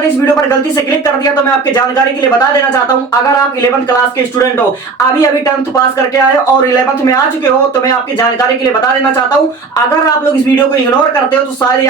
आपने इस वीडियो पर गलती से क्लिक कर दिया तो मैं आपकी जानकारी के लिए बता देना चाहता हूं, अगर आप 11th क्लास के स्टूडेंट हो, अभी 10th पास करके आए और 11th में आ चुके हो, तो मैं आपकी जानकारी के लिए बता देना चाहता हूं, अगर आप लोग इस वीडियो को इग्नोर करते हो तो शायद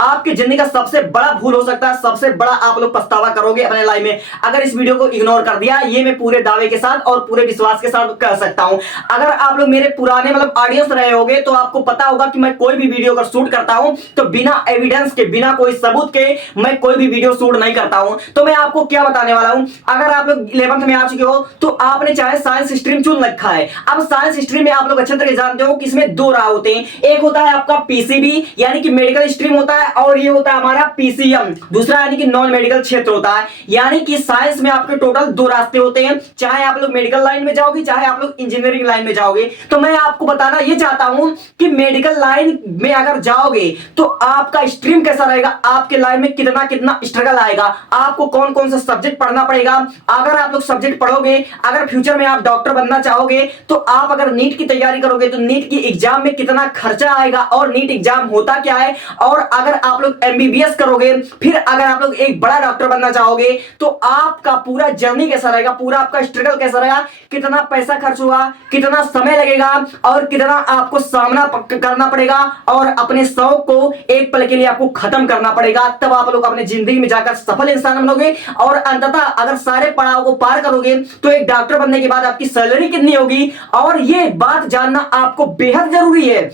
आपकी जिंदगी का सबसे बड़ा भूल हो सकता है, सबसे बड़ा आप लोग पछतावा करोगे अपने लाइफ में अगर इस वीडियो को इग्नोर कर दिया। ये मैं पूरे दावे के साथ और पूरे विश्वास के साथ कह सकता हूं। अगर आप लोग मेरे पुराने ऑडियंस रहे होगे तो आपको पता होगा कि मैं कोई भी वीडियो अगर शूट करता हूं तो बिना एविडेंस के, बिना कोई सबूत के मैं कोई भी वीडियो शूट नहीं करता हूं। तो मैं आपको क्या बताने वाला हूं, अगर आप लोग 11th में आ चुके हो तो आपने चाहे साइंस स्ट्रीम चुन रखा है। अब साइंस स्ट्रीम में आप लोग अच्छे तरह जानते हो कि इसमें दो राह होते हैं, एक होता है आपका पीसीबी यानी कि मेडिकल स्ट्रीम होता है, और ये होता है हमारा पीसीएम, दूसरा यानी कि नॉन मेडिकल क्षेत्र होता है। यानी कि साइंस में आपके टोटल दो रास्ते होते हैं, चाहे आप लोग मेडिकल लाइन में जाओगे, चाहे आप लोग इंजीनियरिंग लाइन में जाओगे। तो मैं आपको बताना ये चाहता हूं कि मेडिकल लाइन में अगर जाओगे तो आपका स्ट्रीम कैसा रहेगा, आपके लाइफ में कितना कितना स्ट्रगल आएगा, आपको कौन कौन सा सब्जेक्ट पढ़ना पड़ेगा। अगर आप लोग सब्जेक्ट पढ़ोगे, अगर फ्यूचर में आप डॉक्टर बनना चाहोगे तो आप अगर नीट की तैयारी करोगे तो नीट की एग्जाम में कितना खर्चा आएगा और नीट एग्जाम होता क्या है, और अगर आप लोग एमबीबीएस करोगे, फिर अगर आप लोग एक बड़ा डॉक्टर बनना चाहोगे तो आपका पूरा जर्नी कैसा रहेगा, पूरा आपका स्ट्रगल कैसा रहेगा, कितना पैसा खर्च होगा, कितना समय लगेगा और कितना आपको सामना करना पड़ेगा, और अपने शौक को एक पल के लिए आपको खत्म करना पड़ेगा। तब आप लोग अपने जिंदगी में जाकर सफल इंसान बनोगे। और अंततः अगर सारे पड़ाव को पार करोगे तो एक डॉक्टर बनने के बाद आपकी सैलरी कितनी होगी, और ये बात जानना आपको बेहद जरूरी है।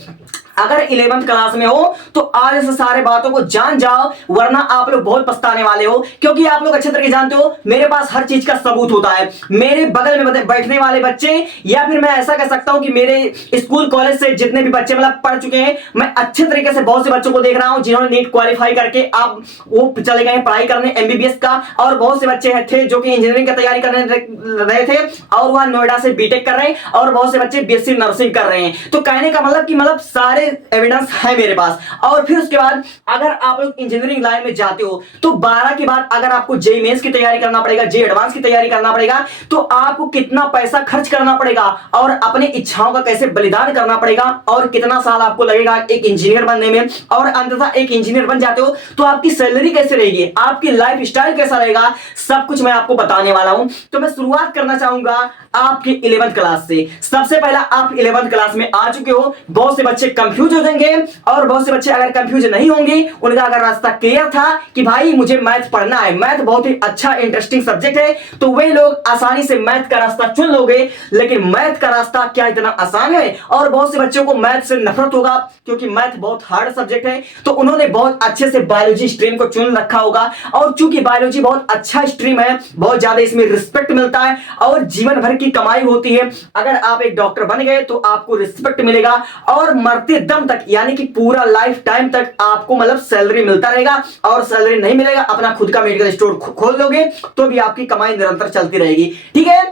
अगर 11th क्लास में हो तो आज से सारे बातों को जान जाओ, वरना आप लोग बहुत पछताने वाले हो। क्योंकि आप लोग अच्छे तरीके जानते हो मेरे पास हर चीज का सबूत होता है। मेरे बगल में बैठने वाले बच्चे, या फिर मैं ऐसा कह सकता हूं कि मेरे स्कूल कॉलेज से जितने भी बच्चे पढ़ चुके हैं, मैं अच्छे तरीके से बहुत से बच्चों को देख रहा हूं जिन्होंने नीट क्वालिफाई करके आप वो चले गए पढ़ाई करने एमबीबीएस का, और बहुत से बच्चे थे जो कि इंजीनियरिंग की तैयारी करने रहे थे और वह नोएडा से बीटेक कर रहे हैं, और बहुत से बच्चे बीएससी नर्सिंग कर रहे हैं। तो कहने का मतलब कि सारे एविडेंस है मेरे पास। और फिर उसके बाद अगर आप लोग इंजीनियरिंग लाइन में जाते हो तो 12 के बाद अगर आपको जेईई मेंस की तैयारी करना पड़ेगा, जेईई एडवांस की तैयारी करना पड़ेगा, तो आपको कितना पैसा खर्च करना पड़ेगा और अपने इच्छाओं का कैसे बलिदान करना पड़ेगा, और कितना साल आपको लगेगा एक इंजीनियर बनने में, और अंततः एक इंजीनियर बन जाते हो तो आपकी सैलरी कैसे रहेगी, आपकी लाइफ स्टाइल कैसा रहेगा, सब कुछ मैं आपको बताने वाला हूं। तो मैं शुरुआत करना चाहूंगा आपके 11th क्लास से। सबसे पहला, आप 11th क्लास में आ चुके हो, बहुत से बच्चे कंफ्यूज हो जाएंगे, और बहुत से बच्चे अगर कंफ्यूज नहीं होंगे, उनका अगर रास्ता क्लियर था कि भाई मुझे मैथ पढ़ना है, मैथ बहुत ही अच्छा इंटरेस्टिंग सब्जेक्ट है, तो वे लोग आसानी से मैथ का रास्ता चुन लोगे। लेकिन मैथ का रास्ता क्या इतना आसान है, और बहुत से बच्चों को मैथ से नफरत होगा क्योंकि मैथ बहुत हार्ड सब्जेक्ट है, तो उन्होंने बहुत अच्छे से बायोलॉजी स्ट्रीम को चुन रखा होगा। और चूंकि बायोलॉजी बहुत अच्छा स्ट्रीम है, बहुत ज्यादा इसमें रिस्पेक्ट मिलता है और जीवन भर की कमाई होती है। अगर आप एक डॉक्टर बन गए तो आपको रिस्पेक्ट मिलेगा, और मरते दम तक यानी कि पूरा लाइफ टाइम तक आपको सैलरी मिलता रहेगा। और सैलरी नहीं मिलेगा, अपना खुद का मेडिकल स्टोर खोल लोगे तो भी आपकी कमाई निरंतर चलती रहेगी। ठीक है,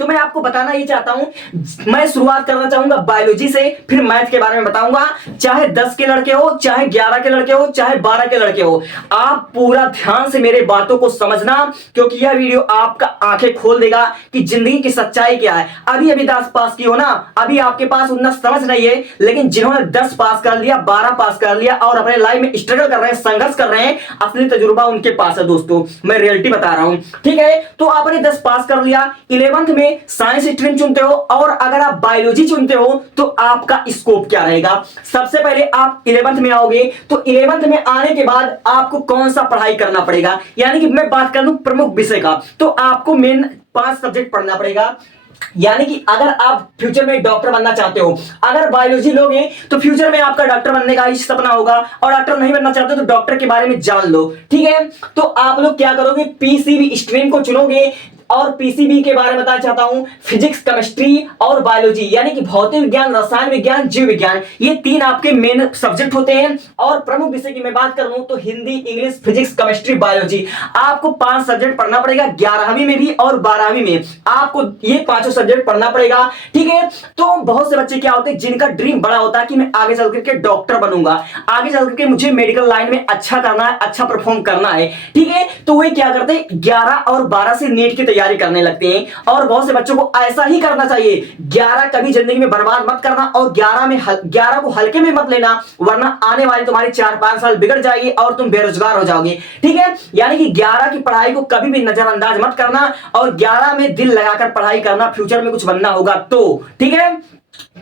तो मैं आपको बताना ये चाहता हूं, मैं शुरुआत करना चाहूंगा बायोलॉजी से, फिर मैथ के बारे में बताऊंगा। चाहे 10 के लड़के हो, चाहे 11 के लड़के हो, चाहे 12 के लड़के हो, आप पूरा ध्यान से मेरे बातों को समझना, क्योंकि यह वीडियो आपका आंखें खोल देगा कि जिंदगी की सच्चाई क्या है। अभी 10 पास की हो ना, अभी आपके पास उतना समझ नहीं है, लेकिन जिन्होंने 10 पास कर लिया, 12 पास कर लिया और अपने लाइफ में स्ट्रगल कर रहे हैं, संघर्ष कर रहे हैं, असली तजुर्बा उनके पास है दोस्तों, मैं रियलिटी बता रहा हूं। ठीक है, तो आपने 10 पास कर लिया, 11th में साइंस स्ट्रीम चुनते हो, और अगर आप बायोलॉजी चुनते हो तो आपका स्कोप क्या रहेगा। सबसे पहले आप 11th में आओगे, तो 11th में आने के बाद आपको कौन सा पढ़ाई करना पड़ेगा, यानी कि मैं बात कर लूं प्रमुख विषय का, तो आपको मेन 5 सब्जेक्ट पढ़ना पड़ेगा। यानी कि अगर आप फ्यूचर में डॉक्टर बनना चाहते हो, अगर बायोलॉजी लोगे तो फ्यूचर में आपका डॉक्टर बनने का ही सपना होगा, और डॉक्टर नहीं बनना चाहते तो डॉक्टर के बारे में जान लो। ठीक है, तो आप लोग क्या करोगे, पीसीबी स्ट्रीम को चुनोगे, और पीसीबी के बारे में बताना चाहता हूं, फिजिक्स, केमिस्ट्री और बायोलॉजी, यानी कि भौतिक विज्ञान, रसायन विज्ञान, जीव विज्ञान, ये 3 आपके मेन सब्जेक्ट होते हैं। और प्रमुख विषय की मैं बात कर लूं तो Hindi, English, physics, chemistry, biology, आपको 5 सब्जेक्ट पढ़ना पड़ेगा। 11वीं में भी और 12वीं में आपको ये 5 सब्जेक्ट पढ़ना पड़ेगा। ठीक है, तो बहुत से बच्चे क्या होते हैं जिनका ड्रीम बड़ा होता है कि मैं आगे चल करके डॉक्टर बनूंगा, आगे चल करके मुझे मेडिकल लाइन में अच्छा करना है, अच्छा परफॉर्म करना है। ठीक है, तो वे क्या करते हैं 11 और 12 से नीट की तैयारी करने लगते हैं। और बहुत से बच्चों को ऐसा ही करना चाहिए। 11 कभी जिंदगी में बर्बाद मत करना और 11 को हल्के में मत लेना, वरना आने वाली तुम्हारी 4-5 साल बिगड़ जाएगी और तुम बेरोजगार हो जाओगे। ठीक है, यानी कि 11 की पढ़ाई को कभी भी नजरअंदाज मत करना और 11 में दिल लगाकर पढ़ाई करना, फ्यूचर में कुछ बनना होगा तो। ठीक है,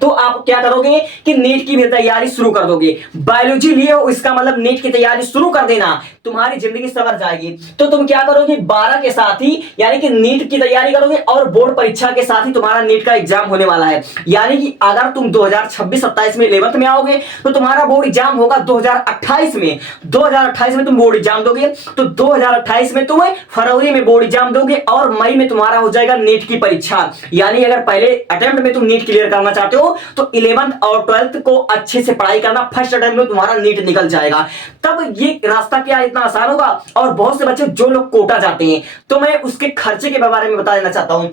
तो आप क्या करोगे कि नीट की भी तैयारी शुरू कर दोगे। बायोलॉजी लिए हो इसका मतलब नीट की तैयारी शुरू कर देना, तुम्हारी जिंदगी संवर जाएगी। तो तुम क्या करोगे, 12 के साथ ही यानी कि नीट की तैयारी करोगे और बोर्ड परीक्षा के साथ ही तुम्हारा नीट का एग्जाम होने वाला है। यानी कि अगर तुम 2026-27 में 11th में आओगे तो तुम्हारा बोर्ड एग्जाम होगा 2028 में। 2028 में तुम बोर्ड एग्जाम दोगे, तो 2028 में तुम फरवरी में बोर्ड एग्जाम दोगे और मई में तुम्हारा हो जाएगा नीट की परीक्षा। यानी अगर पहले अटेम्प्ट में तुम नीट क्लियर करना चाहते हो तो 11th और 12th को अच्छे से पढ़ाई करना, फर्स्ट अटेम्प्ट में तुम्हारा नीट निकल जाएगा। तब ये रास्ता क्या इतना आसान होगा। और बहुत से बच्चे जो लोग कोटा जाते हैं, तो मैं उसके खर्चे के बारे में बता देना चाहता हूं।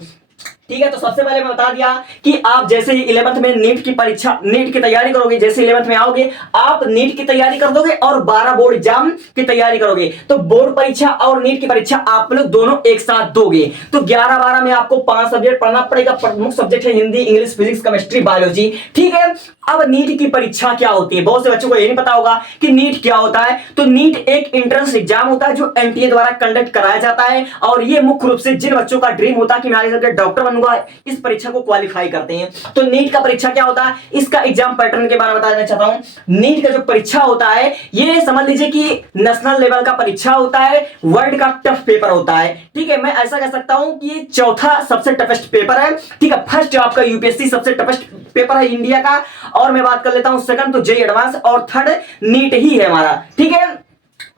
ठीक है, तो सबसे पहले मैं बता दिया कि आप जैसे ही 11th में नीट की परीक्षा, नीट की तैयारी करोगे, जैसे 11th में आओगे आप नीट की तैयारी कर दोगे और 12 बोर्ड एग्जाम की तैयारी करोगे। तो बोर्ड परीक्षा और नीट की परीक्षा आप लोग दोनों एक साथ दोगे। तो 11-12 में आपको 5 सब्जेक्ट पढ़ना पड़ेगा। प्रमुख सब्जेक्ट है Hindi, English, physics, chemistry, biology. ठीक है, अब नीट की परीक्षा क्या होती है, बहुत से बच्चों को ये नहीं पता होगा कि नीट क्या होता है। तो नीट एक एंट्रेंस एग्जाम होता है जो एनटीए द्वारा कंडक्ट कराया जाता है और ये मुख्य रूप से जिन बच्चों का ड्रीम होता है कि मैं आगे चलकर डॉक्टर बनूंगा, इस परीक्षा को क्वालिफाई करते हैं। तो नीट का परीक्षा क्या होता है, इसका एग्जाम पैटर्न के बारे में बता देना चाहता हूं। नीट का जो परीक्षा होता है ये समझ लीजिए कि नेशनल लेवल का परीक्षा होता है, वर्ल्ड का टफ पेपर होता है। ठीक है, मैं ऐसा कह सकता हूं कि ये चौथा सबसे टफेस्ट पेपर है। ठीक है, फर्स्ट आपका यूपीएससी सबसे टफेस्ट पेपर है इंडिया का, और मैं बात कर लेता हूं सेकंड तो जेईई एडवांस और थर्ड नीट ही है हमारा। ठीक है,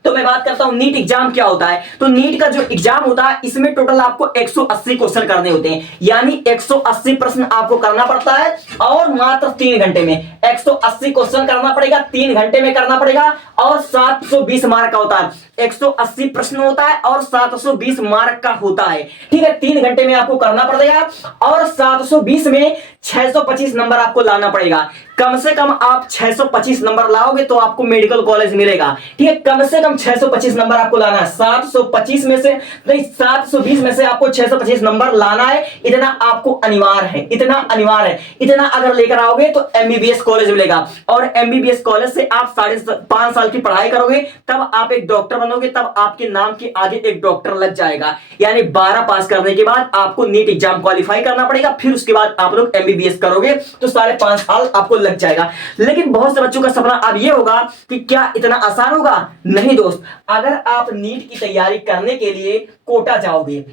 तो मैं बात करता हूं नीट एग्जाम क्या होता है। तो नीट का जो एग्जाम होता है इसमें टोटल आपको 180 क्वेश्चन करने होते हैं, यानी 180 प्रश्न आपको करना पड़ता है और मात्र 3 घंटे में 180 क्वेश्चन करना पड़ेगा, 3 घंटे में करना पड़ेगा और 720 मार्क का होता है। 180 प्रश्न होता है और 720 मार्क का होता है। ठीक है, 3 घंटे में आपको करना पड़ेगा और 720 में 625 नंबर आपको लाना पड़ेगा। कम से कम आप 625 नंबर लाओगे तो आपको मेडिकल कॉलेज मिलेगा। ठीक है, कम से कम 625 नंबर आपको लाना है। 725 में से नहीं, 720 में से आपको 625 नंबर लाना है। इतना आपको अनिवार्य है, इतना अनिवार्य है। इतना अगर लेकर आओगे तो एमबीबीएस कॉलेज मिलेगा और एमबीबीएस कॉलेज से आप 5.5 साल की पढ़ाई करोगे, तब आप एक डॉक्टर बनोगे, तब आपके नाम के आगे एक डॉक्टर लग जाएगा। यानी 12 पास करने के बाद आपको नीट एग्जाम क्वालिफाई करना पड़ेगा, फिर उसके बाद आप लोग एमबीबीएस करोगे तो 5.5 साल आपको लग जाएगा। लेकिन बहुत से बच्चों का सपना अब ये होगा कि क्या इतना आसान होगा। नहीं दोस्त, अगर आप नीट की तैयारी करने के लिए कोटा जाओगे,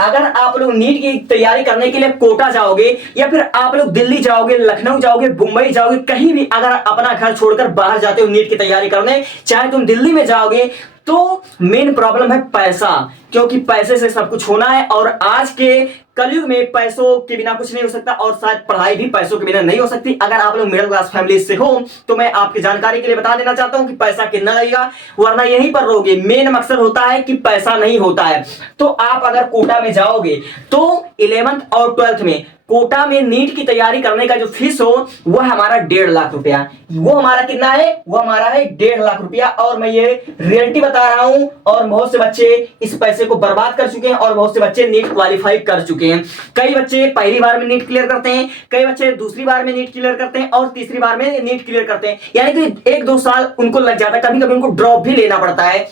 अगर आप लोग नीट की तैयारी करने के लिए कोटा जाओगे या फिर आप लोग दिल्ली जाओगे, लखनऊ जाओगे, मुंबई जाओगे, कहीं भी अगर अपना घर छोड़कर बाहर जाते हो नीट की तैयारी करने, चाहे तुम दिल्ली में जाओगे, तो मेन प्रॉब्लम है पैसा, क्योंकि पैसे से सब कुछ होना है और आज के कलयुग में पैसों के बिना कुछ नहीं हो सकता और शायद पढ़ाई भी पैसों के बिना नहीं हो सकती। अगर आप लोग मिडिल क्लास फैमिली से हो तो मैं आपकी जानकारी के लिए बता देना चाहता हूं कि पैसा कितना लगेगा, वरना यहीं पर रहोगे। मेन मकसद होता है कि पैसा नहीं होता है। तो आप अगर कोटा में जाओगे तो 11th और 12th में कोटा में नीट की तैयारी करने का जो फीस हो वह हमारा 1.5 लाख रुपया। वो हमारा कितना है, वो हमारा है 1.5 लाख रुपया। और मैं ये रियलिटी बता रहा हूं और बहुत से बच्चे इस पैसे को बर्बाद कर चुके हैं और बहुत से बच्चे नीट क्वालिफाई कर चुके हैं। कई बच्चे पहली बार में नीट क्लियर करते हैं, कई बच्चे दूसरी बार में नीट क्लियर करते हैं और तीसरी बार में नीट क्लियर करते हैं। यानी कि 1-2 साल उनको लग जाता है, कभी कभी उनको ड्रॉप भी लेना पड़ता है।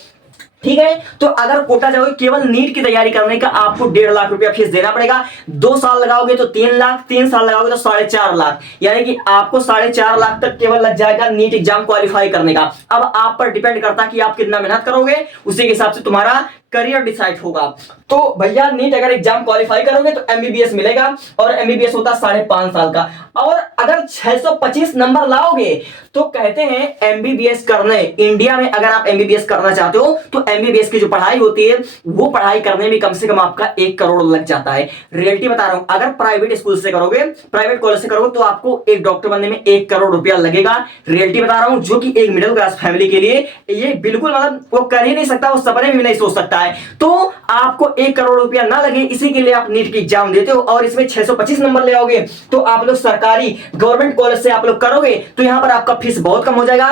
ठीक है, तो अगर कोटा जाओगे केवल नीट की तैयारी करने का आपको 1.5 लाख रुपया फीस देना पड़ेगा। 2 साल लगाओगे तो 3 लाख, 3 साल लगाओगे तो 4.5 लाख, यानी कि आपको 4.5 लाख तक केवल लग जाएगा नीट एग्जाम क्वालिफाई करने का। अब आप पर डिपेंड करता है कि आप कितना मेहनत करोगे, उसी के हिसाब से तुम्हारा करियर डिसाइड होगा। तो भैया नीट अगर एग्जाम क्वालिफाई करोगे तो एमबीबीएस मिलेगा और एमबीबीएस होता है 5.5 साल का। और अगर 625 नंबर लाओगे तो कहते हैं एमबीबीएस करने इंडिया में, अगर आप एमबीबीएस करना चाहते हो तो एमबीबीएस की जो पढ़ाई होती है वो पढ़ाई करने में कम से कम आपका 1 करोड़ लग जाता है। रियलिटी बता रहा हूं, अगर प्राइवेट स्कूल से करोगे, प्राइवेट कॉलेज से करोगे तो आपको एक डॉक्टर बनने में 1 करोड़ रुपया लगेगा। रियलिटी बता रहा हूं, जो कि एक मिडिल क्लास फैमिली के लिए ये बिल्कुल मतलब वो कर ही नहीं सकता, वो सपने में भी नहीं सोच सकता है। तो आपको 1 करोड़ रुपया ना लगे, इसी के लिए आप नीट की एग्जाम देते हो और इसमें 625 नंबर ले आओगे तो आप लोग सरकारी गवर्नमेंट कॉलेज से आप लोग करोगे तो यहां पर आपका फीस बहुत कम हो जाएगा।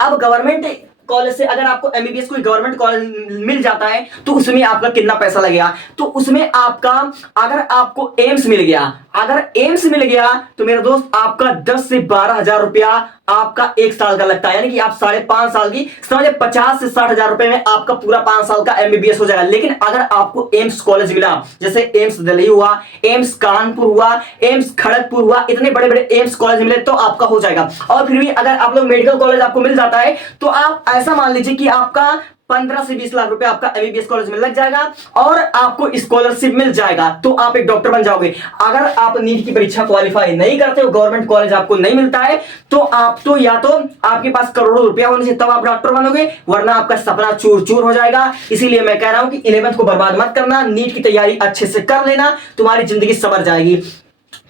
अब गवर्नमेंट कॉलेज से अगर आपको एमबीबीएस कोई गवर्नमेंट कॉलेज मिल जाता है तो उसमें आपका कितना पैसा लगेगा? तो उसमें आपका, अगर आपको एम्स मिल गया, अगर एम्स मिल गया तो मेरे दोस्त आपका 10 से 12 हजार रुपया आपका एक साल का लगता है। यानी कि आप 5.5 साल की समझे 50 से 60 हजार रुपए में आपका पूरा 5 साल का एमबीबीएस हो जाएगा। लेकिन अगर आपको एम्स कॉलेज मिला, जैसे एम्स दिल्ली हुआ, एम्स कानपुर हुआ, एम्स खड़गपुर हुआ, इतने बड़े बड़े एम्स कॉलेज मिले तो आपका हो जाएगा। और फिर भी अगर आप लोग मेडिकल कॉलेज आपको मिल जाता है तो आप ऐसा मान लीजिए कि आपका 15 से 20 लाख रुपए आपका एमबीबीएस कॉलेज में लग जाएगा और आपको स्कॉलरशिप मिल जाएगा, तो आप एक डॉक्टर बन जाओगे। अगर आप नीट की परीक्षा क्वालिफाई नहीं करते हो, गवर्नमेंट कॉलेज आपको नहीं मिलता है, तो आप तो या तो आपके पास करोड़ों रुपया होने से तब आप डॉक्टर बनोगे, वरना आपका सपना चूर चूर हो जाएगा। इसीलिए मैं कह रहा हूं कि 11th को बर्बाद मत करना, नीट की तैयारी अच्छे से कर लेना, तुम्हारी जिंदगी संवर जाएगी।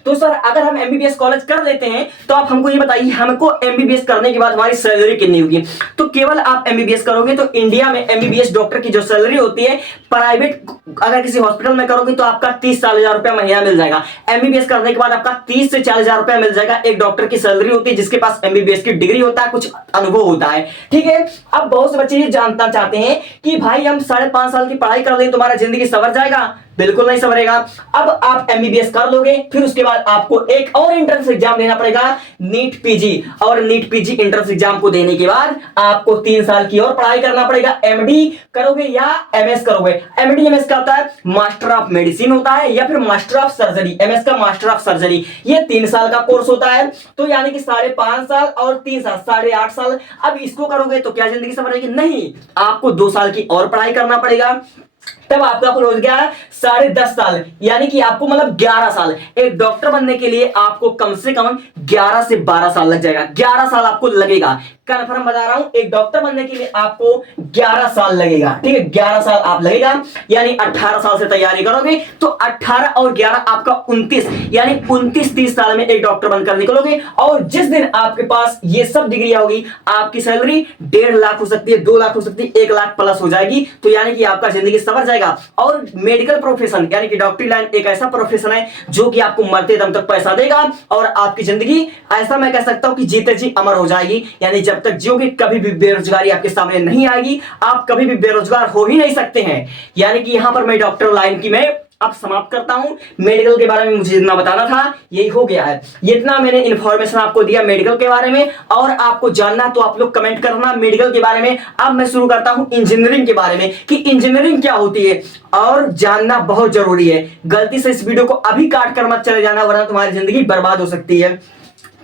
तो सर अगर हम एमबीबीएस कॉलेज कर लेते हैं तो आप हमको ये बताइए, हमको एमबीबीएस करने के बाद हमारी सैलरी कितनी होगी? तो केवल आप एमबीबीएस करोगे तो इंडिया में एमबीबीएस डॉक्टर की जो सैलरी होती है, प्राइवेट अगर किसी हॉस्पिटल में करोगे तो आपका 30-40 हजार रुपया महीना मिल जाएगा। एमबीबीएस करने के बाद आपका 30 से 40 हजार रुपया मिल जाएगा। एक डॉक्टर की सैलरी होती है जिसके पास एमबीबीएस की डिग्री होता है, कुछ अनुभव होता है, ठीक है। अब बहुत से बच्चे ये जानना चाहते हैं कि भाई हम 5.5 साल की पढ़ाई कर लें तुम्हारा जिंदगी संवर जाएगा? बिल्कुल नहीं संवरेगा। अब आप एमबीबीएस कर लोगे, फिर उसके बाद आपको एक और एंट्रेंस एग्जाम देना पड़ेगा, नीट पीजी। और नीट पीजी एंट्रेंस एग्जाम को देने के बाद आपको 3 साल की और पढ़ाई करना पड़ेगा। एमडी करोगे या एमएस करोगे? एमडी एमएस का होता है मास्टर ऑफ मेडिसिन होता है, या फिर मास्टर ऑफ सर्जरी, एमएस का मास्टर ऑफ सर्जरी। ये 3 साल का कोर्स होता है, तो यानी कि 5.5 साल और 3 साल 8.5 साल। अब इसको करोगे तो क्या जिंदगी संवरेगी? नहीं, आपको 2 साल की और पढ़ाई करना पड़ेगा, तब आपका कुल हो गया 10.5 साल, यानी कि आपको मतलब 11 साल। एक डॉक्टर बनने के लिए आपको कम से कम 11 से 12 साल लग जाएगा। 11 साल आपको लगेगा, कन्फर्म बता रहा हूं, एक डॉक्टर बनने के लिए आपको 11 साल लगेगा, ठीक है। 11 साल आप लगेगा, यानी 18 साल से तैयारी करोगे तो 18 और 11 आपका 29, यानी 29-30 साल में एक डॉक्टर बनकर निकलोगे। और जिस दिन आपके पास ये सब डिग्रियां होगी, आपकी सैलरी 1.5 लाख हो सकती है, 2 लाख हो सकती है, 1 लाख प्लस हो जाएगी। तो यानी कि आपका जिंदगी संवर जाएगा। और मेडिकल प्रोफेशन यानी कि डॉक्टरी लाइन एक ऐसा प्रोफेशन है जो कि आपको मरते दम तक पैसा देगा, और आपकी जिंदगी ऐसा मैं कह सकता हूं कि जीते जी अमर हो जाएगी। यानी जब तक जियोगे कभी भी बेरोजगारी आपके सामने नहीं आएगी, आप कभी भी बेरोजगार हो ही नहीं सकते हैं। यानी कि यहां पर मैं डॉक्टर लाइन की मैं अब समाप्त करता हूं। मेडिकल के बारे में मुझे जितना बताना था यही हो गया है। ये इतना मैंने इंफॉर्मेशन आपको दिया मेडिकल के बारे में, और आपको जानना तो आप लोग कमेंट करना मेडिकल के बारे में। अब मैं शुरू करता हूं इंजीनियरिंग के बारे में कि इंजीनियरिंग क्या होती है, और जानना बहुत जरूरी है। गलती से इस वीडियो को अभी काट कर मत चले जाना, वरना तुम्हारी जिंदगी बर्बाद हो सकती है।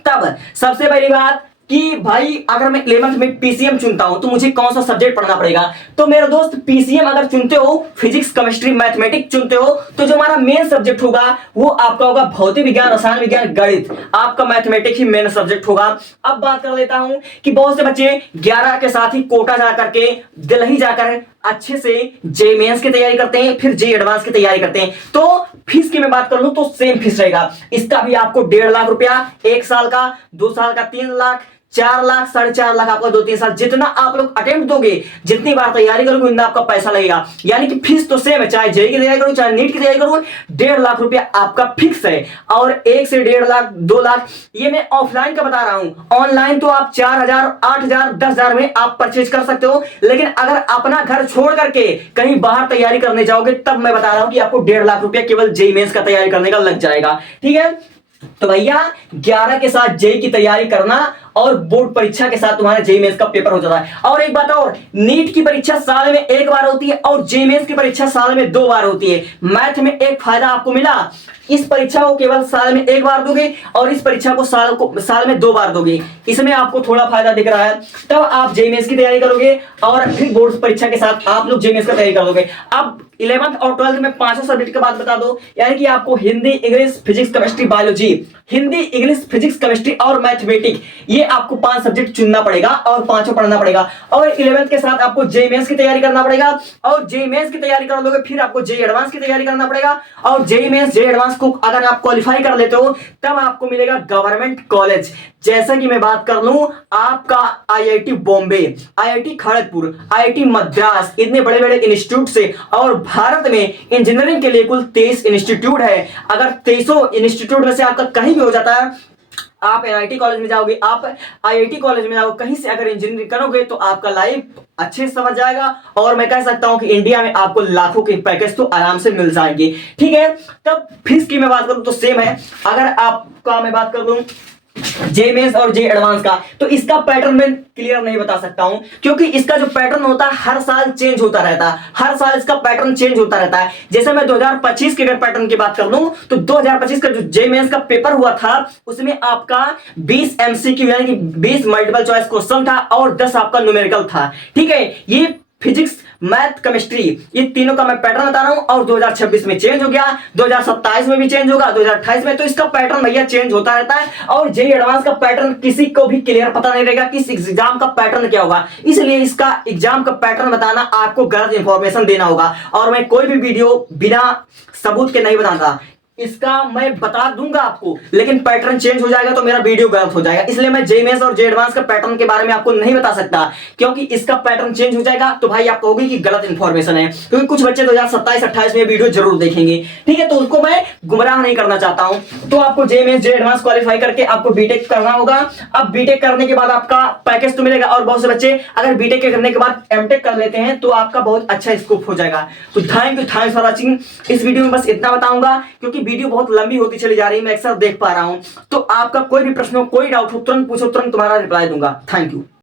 तब सबसे पहली बात कि भाई अगर मैं 11th में पीसीएम चुनता हूं तो मुझे कौन सा सब्जेक्ट पढ़ना पड़ेगा? तो मेरे दोस्त पीसीएम अगर चुनते हो, फिजिक्स केमिस्ट्री मैथमेटिक्स चुनते हो, तो जो हमारा मेन सब्जेक्ट होगा वो आपका होगा भौतिक विज्ञान, रसायन विज्ञान, गणित। आपका मैथमेटिक्स ही मेन सब्जेक्ट होगा। अब बात कर लेता हूं कि बहुत से बच्चे 11 के साथ ही कोटा जाकर के दिल्ली जाकर अच्छे से जे मेंस की तैयारी करते हैं, फिर जे एडवांस की तैयारी करते हैं। तो फीस की मैं बात कर लूं तो सेम फीस रहेगा। इसका भी आपको 1.5 लाख रुपया, 1 साल का, 2 साल का 3 लाख, 4 लाख, 4.5 लाख आपका 2-3 साल। जितना आप लोग अटेम्प्ट दोगे, जितनी बार तैयारी करोगे, उतना आपका पैसा लगेगा। यानी कि फीस तो सेम है, चाहे जेई की तैयारी करो चाहे नीट की तैयारी करो, 1.5 लाख रुपया आपका फिक्स है। और 1 से 1.5 लाख, 2 लाख ये मैं ऑफलाइन का बता रहा हूं। ऑनलाइन तो आप 4,000, 8,000, 10,000 में आप परचेज कर सकते हो। लेकिन अगर अपना घर छोड़ करके कहीं बाहर तैयारी करने जाओगे, तब मैं बता रहा हूं कि आपको 1.5 लाख रुपया केवल जेई मेंस का तैयारी करने का लग जाएगा, ठीक है। तो भैया 11 के साथ जेई की तैयारी करना और बोर्ड परीक्षा के साथ तुम्हारे जेई मेंस का पेपर हो जाता है। और एक बात और, नीट की परीक्षा साल में 1 बार होती है और जेई मेंस की परीक्षा साल में 2 बार होती है। मैथ में एक फायदा आपको मिला, इस परीक्षा को केवल साल में 1 बार दोगे और इस परीक्षा को साल में 2 बार दोगे। इसमें आपको थोड़ा फायदा दिख रहा है। तब आप जेई मेंस की तैयारी करोगे और फिर बोर्ड परीक्षा के साथ आप लोग जेई मेंस का तैयारी करोगे। अब 11th और 12th में 5 सब्जेक्ट की बात बता दो, यानी कि आपको Hindi, English, physics, chemistry, biology, Hindi, English, physics, chemistry और मैथमेटिक्स, ये आपको 5 सब्जेक्ट चुनना पड़ेगा और 5 पढ़ना पड़ेगा। और 11th के साथ आपको जेई मेंस की तैयारी करना पड़ेगा, और जेई मेंस की तैयारी कर लोगे फिर आपको जेई एडवांस की तैयारी करना पड़ेगा। और जेई मेंस, जेई एडवांस को अगर आप क्वालिफाई कर लेते हो, तब आपको मिलेगा गवर्नमेंट कॉलेज। जैसा कि मैं बात कर लूं, आपका IIT Bombay, IIT Kharagpur, IIT Madras, इतने बड़े बड़े इंस्टीट्यूट से, और भारत में इंजीनियरिंग के लिए कुल 23 इंस्टीट्यूट है। अगर 23 इंस्टीट्यूट में से आपका कहीं भी हो जाता है, आप एनआईटी कॉलेज में जाओगे, आप आईआईटी कॉलेज में जाओगे, कहीं से अगर इंजीनियरिंग करोगे तो आपका लाइफ अच्छे से समझ जाएगा। और मैं कह सकता हूं कि इंडिया में आपको लाखों के पैकेज तो आराम से मिल जाएंगे। ठीक है, तब फीस की मैं बात करूं तो सेम है। अगर आपका मैं बात कर लूं जे मेंस और जे एडवांस का, तो इसका पैटर्न मैं क्लियर नहीं बता सकता हूं, क्योंकि इसका जो पैटर्न होता है हर साल चेंज होता रहता है, हर साल इसका पैटर्न चेंज होता रहता है। जैसे मैं 2025 के अगर पैटर्न की बात कर लूं तो 2025 का जो जे मेंस का पेपर हुआ था उसमें आपका 20 एमसीक्यू यानी कि 20 मल्टीपल चॉइस क्वेश्चन था और 10 आपका न्यूमेरिकल था। ठीक है, ये फिजिक्स, मैथ, केमिस्ट्री, ये तीनों का मैं पैटर्न बता रहा हूं। और 2026 में चेंज हो गया, 2027 में भी चेंज होगा, 2028 में, तो इसका पैटर्न भैया चेंज होता रहता है। और जेईई एडवांस का पैटर्न किसी को भी क्लियर पता नहीं रहेगा कि इस एग्जाम का पैटर्न क्या होगा, इसलिए इसका एग्जाम का पैटर्न बताना आपको गलत इंफॉर्मेशन देना होगा। और मैं कोई भी वीडियो बिना सबूत के नहीं बताता, इसका मैं बता दूंगा आपको, लेकिन पैटर्न चेंज हो जाएगा तो मेरा वीडियो गलत हो जाएगा। इसलिए मैं जे मेंस और जे एडवांस का पैटर्न के बारे में आपको नहीं बता सकता, क्योंकि इसका पैटर्न चेंज हो जाएगा तो भाई आप कहोगे कि गलत इंफॉर्मेशन है, क्योंकि कुछ बच्चे 2027-28 में वीडियो जरूर देखेंगे। ठीक है, तो उसको मैं गुमराह नहीं करना चाहता हूं। तो आपको जे मेंस जे एडवांस क्वालिफाई करके आपको बीटेक करना होगा। अब बीटेक करने के बाद आपका पैकेज तो मिलेगा, और बहुत से बच्चे अगर बीटेक करने के बाद एमटेक कर लेते हैं तो आपका बहुत अच्छा स्कोप हो जाएगा। तो थैंक्स फॉर वॉचिंग। इस वीडियो में बस इतना बताऊंगा, क्योंकि वीडियो बहुत लंबी होती चली जा रही है, मैं अक्सर देख पा रहा हूं। तो आपका कोई भी प्रश्न हो, कोई डाउट हो, तुरंत पूछो, तुरंत तुम्हारा रिप्लाई दूंगा। Thank you.